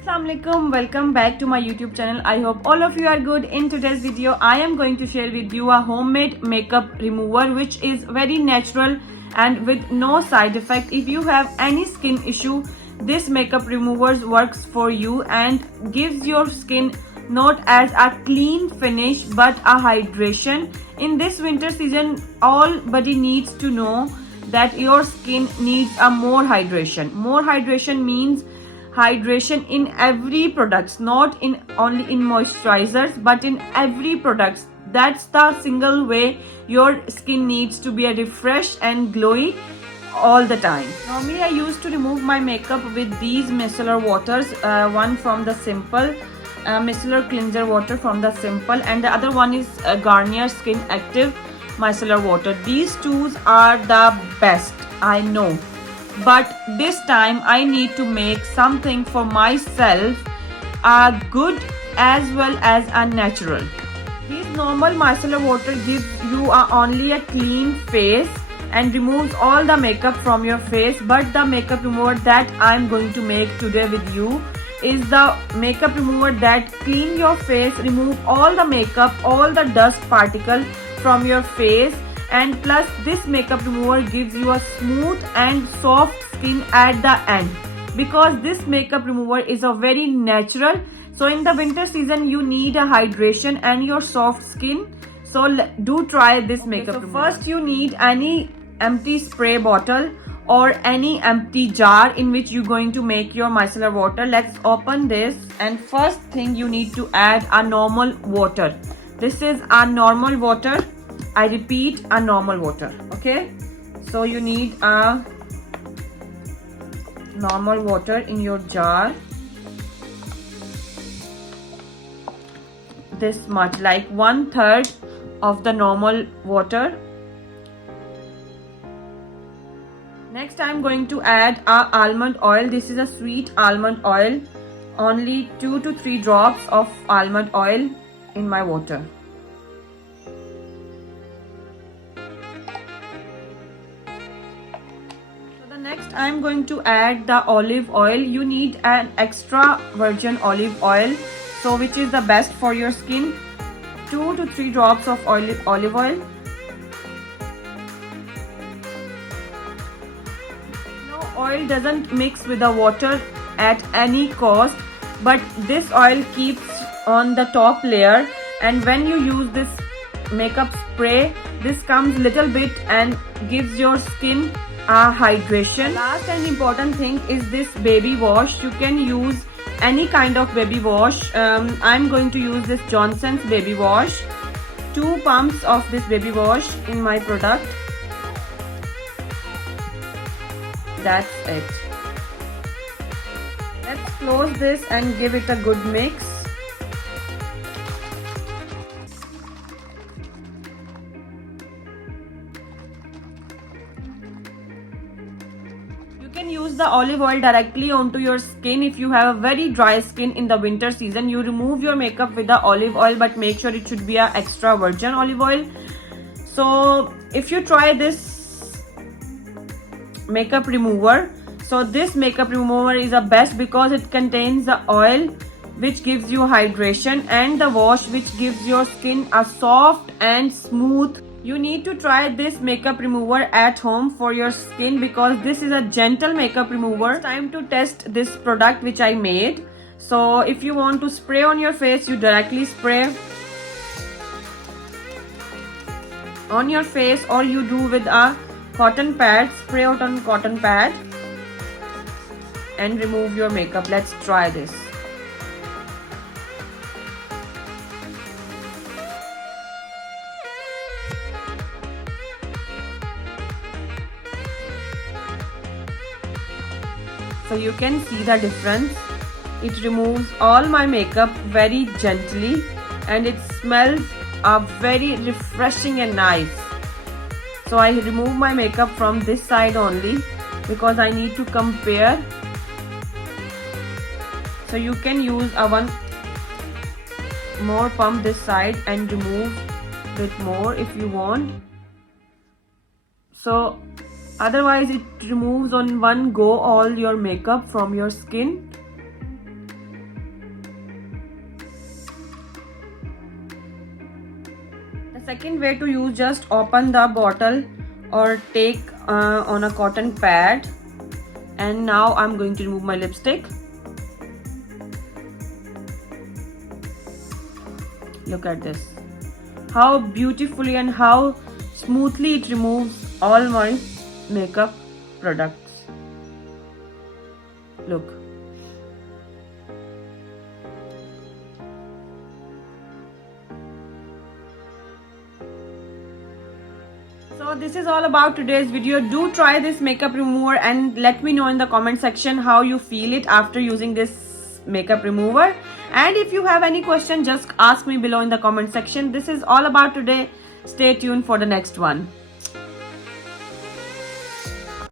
Assalamualaikum, welcome back to my YouTube channel. I hope all of you are good. In today's video I am going to share with you a homemade makeup remover which is very natural and with no side effect. If you have any skin issue, this makeup remover works for you and gives your skin not as a clean finish but a hydration. In this winter season, everybody needs to know that your skin needs a more hydration. More hydration means hydration in every products, not in only in moisturizers but in every products. That's the single way your skin needs to be a refresh and glowy all the time. Normally I used to remove my makeup with these micellar waters, one from the Simple micellar cleanser water from the Simple, and the other one is Garnier Skin Active micellar water. These two are the best, I know, but this time I need to make something for myself, a good as well as a natural. This normal micellar water gives you only a clean face and removes all the makeup from your face, but the makeup remover that I'm going to make today with you is the makeup remover that clean your face, remove all the makeup, all the dust particle from your face, and plus this makeup remover gives you a smooth and soft skin at the end, because this makeup remover is a very natural. So in the winter season you need a hydration and your soft skin, so do try this makeup remover. First you need any empty spray bottle or any empty jar in which you're going to make your micellar water. Let's open this, and first thing you need to add a normal water. This is a normal water, I repeat, a normal water. Okay, so you need a normal water in your jar, this much, like 1/3 of the normal water. Next I'm going to add almond oil. This is a sweet almond oil, only 2 to 3 drops of almond oil in my water. Next I'm going to add the olive oil. You need an extra virgin olive oil, so which is the best for your skin. 2 to 3 drops of olive oil. No, oil doesn't mix with the water at any cost, but this oil keeps on the top layer, and when you use this makeup spray, this comes little bit and gives your skin a hydration. Last and important thing is this baby wash. You can use any kind of baby wash. I'm going to use this Johnson's baby wash. 2 pumps of this baby wash in my product. That's it. Let's close this and give it a good mix. You can use the olive oil directly onto your skin. If you have a very dry skin in the winter season, you remove your makeup with the olive oil, but make sure it should be a extra virgin olive oil. So if you try this makeup remover, so this makeup remover is the best because it contains the oil which gives you hydration and the wash which gives your skin a soft and smooth. You need to try this makeup remover at home for your skin because this is a gentle makeup remover. It's time to test this product which I made. So if you want to spray on your face, you directly spray on your face, or you do with a cotton pad, spray out on cotton pad and remove your makeup. Let's try this. So you can see the difference. It removes all my makeup very gently and it smells very refreshing and nice. So I remove my makeup from this side only because I need to compare. So you can use a one more pump this side and remove bit more if you want. So otherwise it removes on one go all your makeup from your skin. second way to use, just open the bottle or take on a cotton pad, and now I'm going to remove my lipstick. Look at this, how beautifully and how smoothly it removes all my makeup products. Look. So this is all about today's video. Do try this makeup remover and let me know in the comment section how you feel it after using this makeup remover. And if you have any question, just ask me below in the comment section. This is all about today. Stay tuned for the next one.